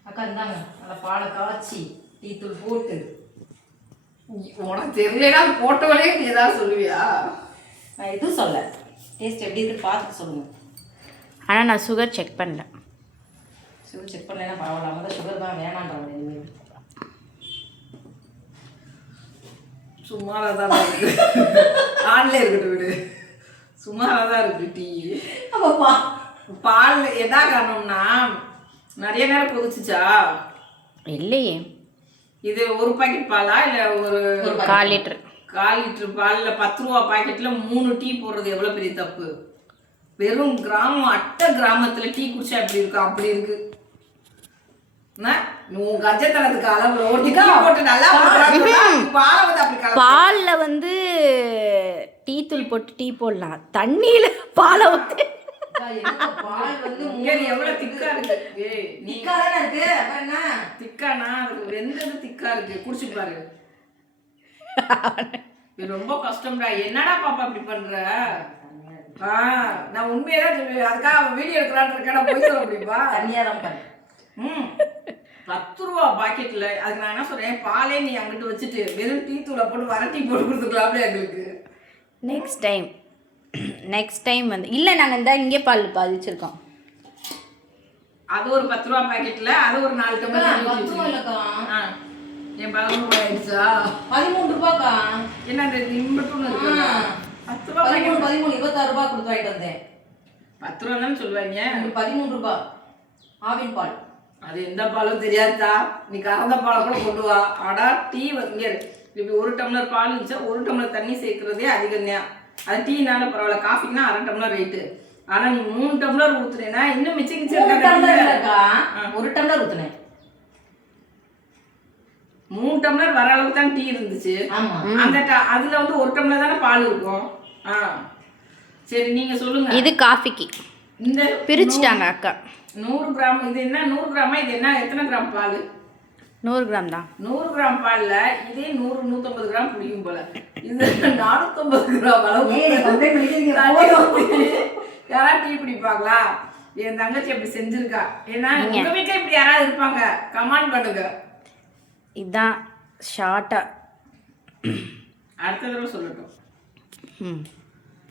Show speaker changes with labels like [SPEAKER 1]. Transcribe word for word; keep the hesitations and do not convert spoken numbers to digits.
[SPEAKER 1] அக்கா இருந்தாங்க நல்லா பாலை காய்ச்சி டீ தூள் போட்டு.
[SPEAKER 2] உனக்கு தெரியலனா போட்டோலே நீ ஏதாவது சொல்லுவியா?
[SPEAKER 1] நான் எதுவும் சொல்ல, டேஸ்ட் எப்படி இருக்குன்னு பார்த்துட்டு சொல்லுங்கள்.
[SPEAKER 3] ஆனால் நான் சுகர் செக் பண்ணல.
[SPEAKER 1] சுகர் செக் பண்ணலைன்னா பரவாயில்ல, அவங்க தான் சுகர் தான் வேணான்றாங்க. இனிமேல்
[SPEAKER 2] சுமாராக தான் இருக்கு. ஆன்லேயே இருக்கட்டும் விடு, சுமாராக தான் இருக்கு டீ.
[SPEAKER 1] அப்பப்பா
[SPEAKER 2] பால் என்ன காரணம்னா நிறைய நேரம் கொதிச்சுச்சா?
[SPEAKER 3] இல்லையே,
[SPEAKER 2] இது ஒரு பாக்கெட் பாலா இல்லை ஒரு
[SPEAKER 3] கால் லிட்டர்
[SPEAKER 2] கால் லிட்டர் பாலில் பத்து ரூபா பாக்கெட்டில் மூணு டீ போடுறது எவ்வளோ பெரிய தப்பு. வெறும் கிராமம் அட்டை கிராமத்தில் டீ குடிச்சா எப்படி இருக்கும்? அப்படி இருக்கு. கஜத்தனத்துக்கு அளவு போட்டு நல்லா பாலை வந்து அப்படி
[SPEAKER 3] பாலில் வந்து டீ தூள் போட்டு டீ போடலாம், தண்ணியில் பாலை ஊற்றி
[SPEAKER 1] பால் வந்து
[SPEAKER 2] எவ்வளவு திக்கா இருக்கு.
[SPEAKER 1] திக்கா தானே இருக்கு. அப்புறம் என்ன
[SPEAKER 2] திக்கானா அதுக்கு வெந்தது திக்கா இருக்கு. குடிச்சு பாரு. இது ரொம்ப கஷ்டம்டா. என்னடா பாப்பா இப்படி பண்ற? ஆஹ் நான் உண்மையதான் சொல்லுவேன். அதுக்காக வீடியோ எடுக்கலான்னு இருக்கேன். போய் சொல்ல முடியுமா?
[SPEAKER 1] தண்ணியா தான் பாரு.
[SPEAKER 2] ம் பத்து ரூபா பாக்கெட்ல அதுக்கு நான் என்ன சொல்றேன், பாலே நீ அங்கிட்டு வச்சுட்டு வெறும் டீ தூளை போட்டு வர டீ போட்டு கொடுத்துக்கலாம்ல எங்களுக்கு.
[SPEAKER 3] நெக்ஸ்ட் டைம் நெக்ஸ்ட் டைம் வந்து இல்லை, நாங்கள் இந்த இங்கே பால் பாதிச்சிருக்கோம்.
[SPEAKER 2] அது ஒரு பத்து ரூபா பாக்கெட்ல அது ஒரு நாலு டம்ளர்.
[SPEAKER 1] பத்து ரூபா இல்லக்கா,
[SPEAKER 2] என் பதினொன்று ரூபாய் ஆயிடுச்சா?
[SPEAKER 1] பதிமூணு ரூபாக்கா.
[SPEAKER 2] என்ன இம்பட்டும் இருக்கு. பத்து ரூபா
[SPEAKER 1] பதிமூணு பதிமூணு இருபத்தாறு ரூபாய் கொடுத்து வாங்கிட்டு வந்தேன்.
[SPEAKER 2] பத்து ரூபா தானே சொல்லுவாங்க.
[SPEAKER 1] பதிமூணு ரூபாய் ஆவின் பால்.
[SPEAKER 2] அது எந்த பாலும் தெரியாதா? நீ கறந்த பாலை கூட கொண்டு வா. ஆடா டீ இங்கே இப்படி ஒரு டம்ளர் பால் இருந்துச்சா ஒரு டம்ளர் தண்ணி சேர்க்கறதே அதிகம் தான். அது டீனால பரவாயில்ல, காஃபின்னா அரை டம்ளர் ரேட்டு. ஆனா நீ மூணு டம்ளர் ஊத்துனேன்னா இன்னும் மிச்சம் மிச்சம்
[SPEAKER 1] ஒரு டம்ளர் ஊத்துனேன்.
[SPEAKER 2] மூணு டம்ளர் வர அளவுக்கு தான் டீ இருந்துச்சு. அந்த அதுல வந்து ஒரு டம்ளர் தானே பால் இருக்கும். ஆ சரி நீங்க சொல்லுங்க.
[SPEAKER 3] இது காஃபிக்கு
[SPEAKER 2] இந்த
[SPEAKER 3] பிரிச்சுட்டாங்க அக்கா.
[SPEAKER 2] நூறு கிராம் இது என்ன நூறு கிராமா? இது என்ன எத்தனை கிராம் பால்?
[SPEAKER 3] நூறு கிராம் தான்.
[SPEAKER 2] நூறு கிராம் பால்ல இதே நூறு நூத்தம்பது கிராம் பிடிக்கும் போல. இது நானூத்தம்பது கிராம் அளவு. யாராவது டீ பிடிப்பாங்களா? என் தங்கச்சி அப்படி செஞ்சிருக்கா. ஏன்னா உங்க வீட்டுல இப்படி யாராவது இருப்பாங்க? கமெண்ட் பண்ணுங்க.
[SPEAKER 3] இதுதான் ஷார்ட்டா
[SPEAKER 2] அடுத்த தடவை சொல்லட்டும்.
[SPEAKER 3] ம்